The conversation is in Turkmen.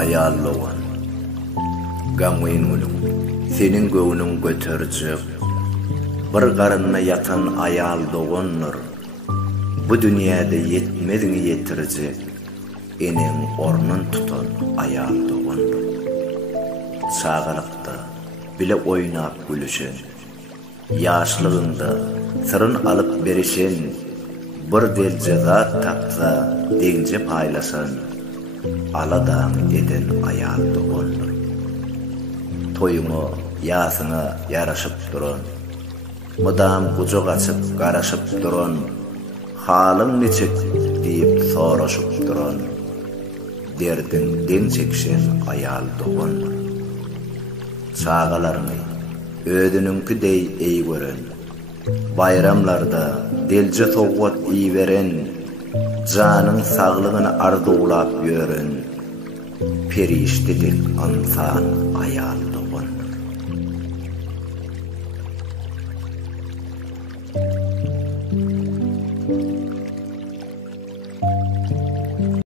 ayallıgan. Gaňyň ulum, senin göwnüň göterjek, bir garynna yatan ayal dogonlar. Bu dünýäde yetmediňi yetirjek, eneň ornun tutan ayal dogonlar. Çağalykda bile oýnap gülüşen, ýaşlygynda sıryn alyp berişen, bir delje zat tapsa deňje paýlaşan, aladam eden ayal dogonlar. Toýuňa, ýasyna ýaraşyp duran, mudam gujuk açyp garaşyp duran, halyň neçe diýip soraşyp duran, derdin den çekşen ayal dogonlar. Çağalaryny ödününkidey eý gören, bayramlarda delje sowgat iý beren, janyň saglygyny arzuwlap ýören, periştedek ansan ayal dogonlar.